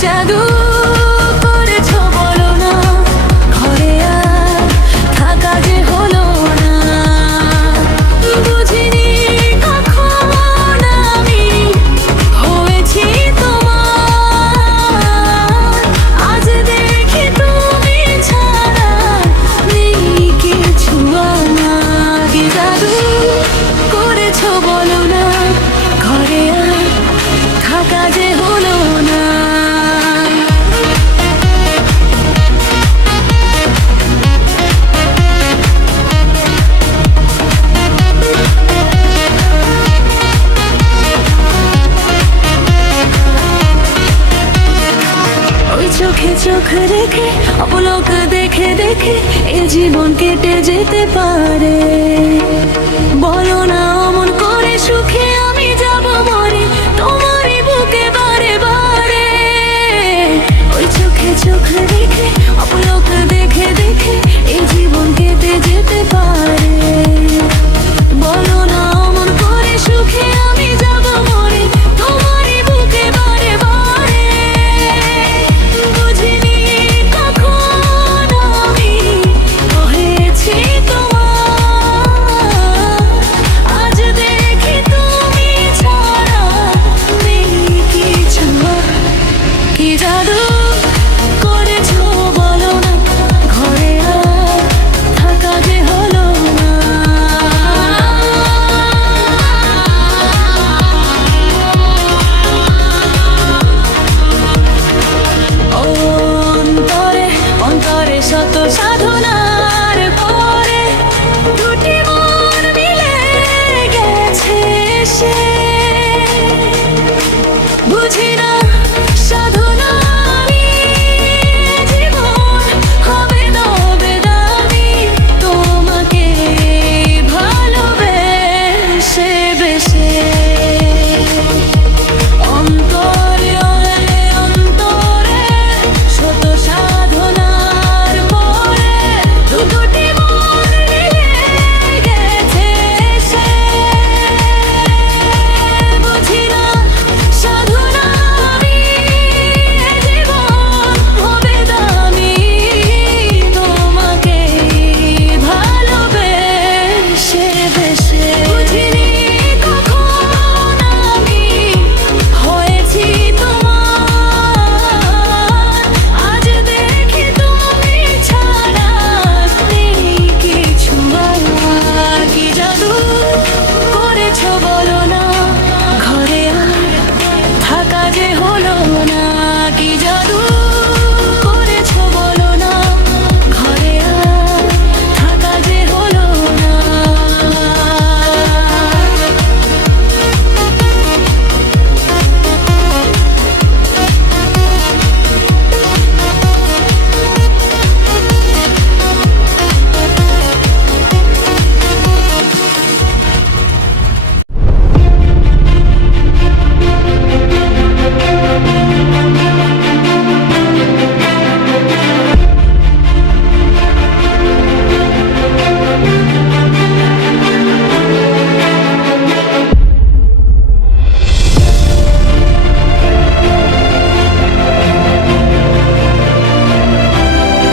জাদু করেছো বলো না, ঘরে আর থাকা যে হলো না। বুঝিনি কখন আমি হয়েছি তোমার, আজ দেখি তুমি ছাড়া নেই কিছু আমার। কি জাদু করেছো বলো না, ঘরে আর থাকা যে হলো না। ওই চোখে চোখ রেখে অপলক দেখে দেখে এ জীবন কেটে যেতে পারে। বলো না অমন করে সুখে আমি যাব মরে তোমারই বুকে বারে বারে। ওই চোখে চোখ রেখে অপলক দেখে দেখে এ জীবন কেটে যেতে পারে। বলো না অমন করে সুখে আমি যাব মরে তোমারই বুকে বারে বারে। বুঝিনি কখন আমি হয়েছি তোমার, আজ দেখি তুমি ছাড়া নেই কিছু। কি জাদু